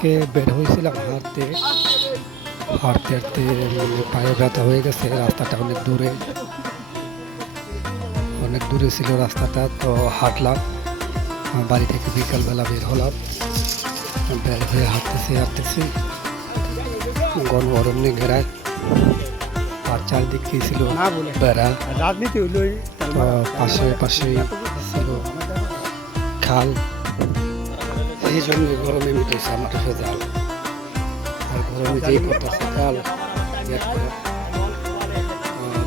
আজকে বের হয়েছিলাম হাঁটতে হাঁটতে হাঁটতে পায়ে ব্যথা হয়ে গেছে। রাস্তাটা অনেক দূরে ছিল রাস্তাটা, তো হাঁটলাম। বাড়ি থেকে বিকালবেলা বের হলাম, বের হয়ে হাঁটতেছি ঘন অরণ্যে ঘেরায়, আর চারদিক দিয়ে ছিল বেড়া। রাজনীতি হইল পাশে ছিল খাল, এই জন্য গরমে মিটেছে আমার জাল। আর গরমে যেই করতেছে কাল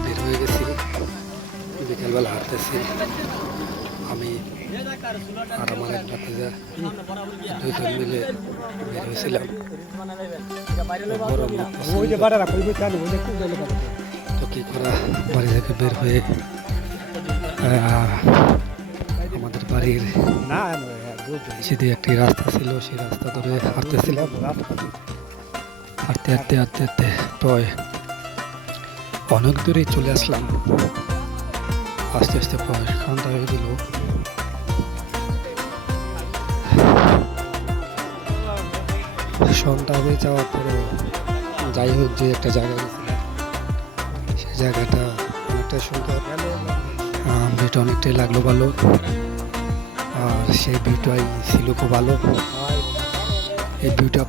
বের হয়ে গেছি, বিকেলবেলা হাঁটতেছি আমি আর আমার এক ভাতিজা, দুইজন মিলে বের হয়েছিলাম। গরম তো কি করা, বাড়ি থেকে বের হয়ে আমাদের বাড়ির নিচে একটি রাস্তা ছিল, সেই রাস্তা ধরে হাঁটতেছিলাম। হাঁটতে হাঁটতে হাঁটতে হাঁটতে প্রায় অনেক দূরেই চলে আসলাম। আস্তে আস্তে প্রায় সন্ধ্যা হয়ে গেল। সন্ধ্যা হয়ে যাওয়ার পরে যাই হোক, যে একটা জায়গা গেছিলাম, সেই জায়গাটা অনেকটা সুন্দর, ভিউটা অনেকটাই লাগলো ভালো। আর সেই ভিউটাই ছিল খুব ভালো। এই ভিউটা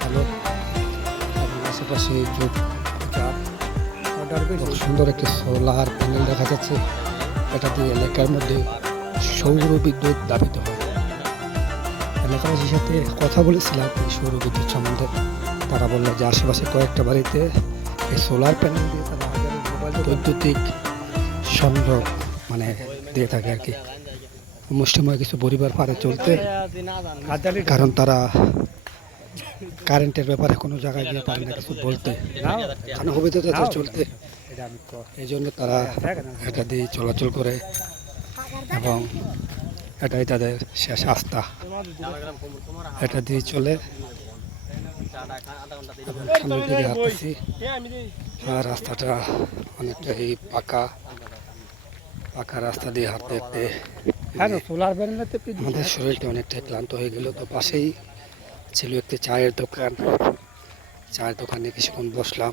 ভালো, আশেপাশে সুন্দর একটি সোলার প্যানেল দেখা যাচ্ছে। এটা দিয়ে এলাকার মধ্যে সৌর বিদ্যুৎ দাবিত হয়। এলাকাবাসীর সাথে কথা বলেছিলাম এই সৌর বিদ্যুৎ সম্বন্ধে। তারা বললো যে আশেপাশে কয়েকটা বাড়িতে এই সোলার প্যানেল দিয়ে তারা বৈদ্যুতিক সংযোগ দিয়ে থাকে আর কি। মুষ্টিময় কিছু পরিবার পারে চলতে, কারণ তারা কারেন্টের ব্যাপারে কোনো জায়গায় গিয়ে পারে না কিছু বলতে, কারণ হবে তো তাদের চলতে। এই জন্য তারা এটা দিয়ে চলাচল করে এবং এটাই তাদের শেষ আস্থা। এটা দিয়ে চলে এবং সামনের দিকে হাঁটতেছি। আর রাস্তাটা অনেকটাই পাকা রাস্তা দিয়ে হাঁটতে হাঁটতে আমাদের শরীরটা অনেকটাই ক্লান্ত হয়ে গেল। তো পাশেই ছিল একটি চায়ের দোকান। চায়ের দোকানে কিছুক্ষণ বসলাম,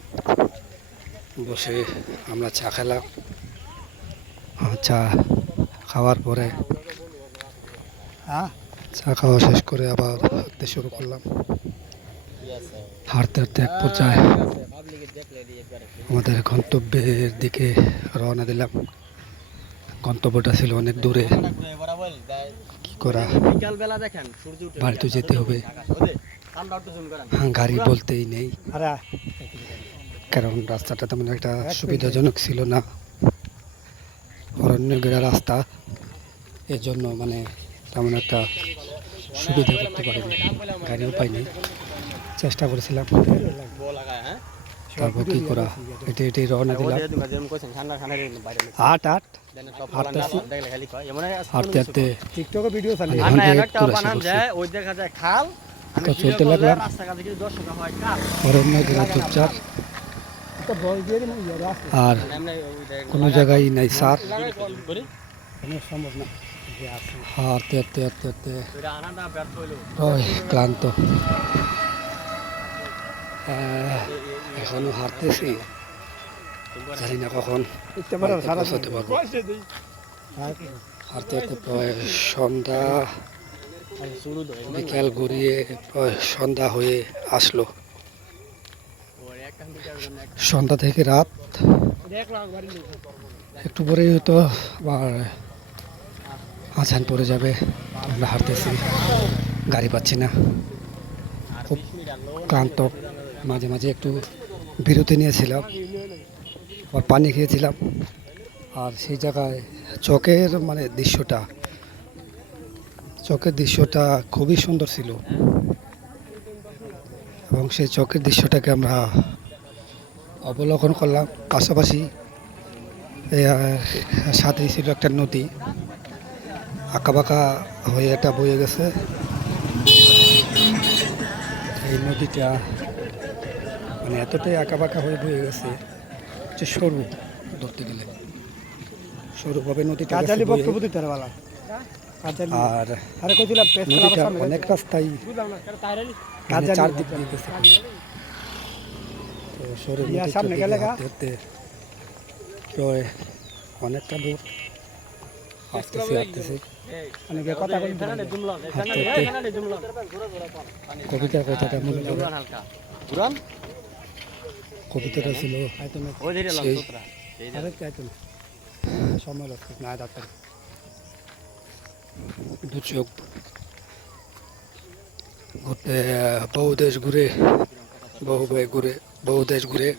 বসে আমরা চা খেলাম। চা খাওয়ার পরে চা খাওয়া শেষ করে আবার হাঁটতে শুরু করলাম। হাঁটতে হাঁটতে এক পর্যায়ে আমাদের গন্তব্যের দিকে রওনা দিলাম। গন্তব্যটা ছিল অনেক দূরে, কি করা, বাড়ি তো যেতে হবে। গাড়ি বলতেই নেই, কারণ রাস্তাটা তেমন একটা সুবিধাজনক ছিল না, অরণ্য ঘেরা রাস্তা। এর জন্য তেমন একটা সুবিধা করতে পারিনি, গাড়িও পাইনি। চেষ্টা করেছিলাম, তারপর কি করা, এটি রওনা দিলাম। হাঁটতে হাঁটতে চলতে লাগলাম। অরণ্য ঘেরা চুপচাপ, আর কোনো জায়গায় নাই সার। হাঁটতে হাঁটতে হাঁটতে হাঁটতে ক্লান্ত, এখনো হাঁটতেছি, জানি না কখন পৌঁছাতে পারবো। হাঁটতে হাঁটতে প্রায় সন্ধ্যা, বিকেল গড়িয়ে প্রায় সন্ধ্যা হয়ে আসলো। সন্ধ্যা থেকে রাত, একটু পরেই হয়তো আবার আজান পড়ে যাবে। আমরা হাঁটতেছি, গাড়ি পাচ্ছি না, খুব ক্লান্ত। মাঝে মাঝে একটু বিরতি নিয়েছিলাম, আবার পানি খেয়েছিলাম। আর সেই জায়গায় চকের দৃশ্যটা খুবই সুন্দর ছিল, এবং সেই চকের দৃশ্যটাকে আমরা অবলোকন করলাম। পাশাপাশি সাথেই ছিল একটা নদী, আঁকাবাঁকা হয়ে এটা বয়ে গেছে। এই নদীটা এতটাই আঁকাবাঁকা হয়ে বয়ে গেছে যে সরু, ধরতে গেলে সরুভাবে নদীটা আর নদীটা অনেক রাস্তায় মানে চারদিক দিতেছে তো শহরের মধ্যে হাঁটতে হাঁটতে প্রায় অনেকটা দূর হাঁটতেছি কবিতার কথাটা মনে পড়ে কবিতাটা ছিল সেই দুচোখ ঘুরতে বহু দেশ ঘুরে বহু দেশ ঘুরে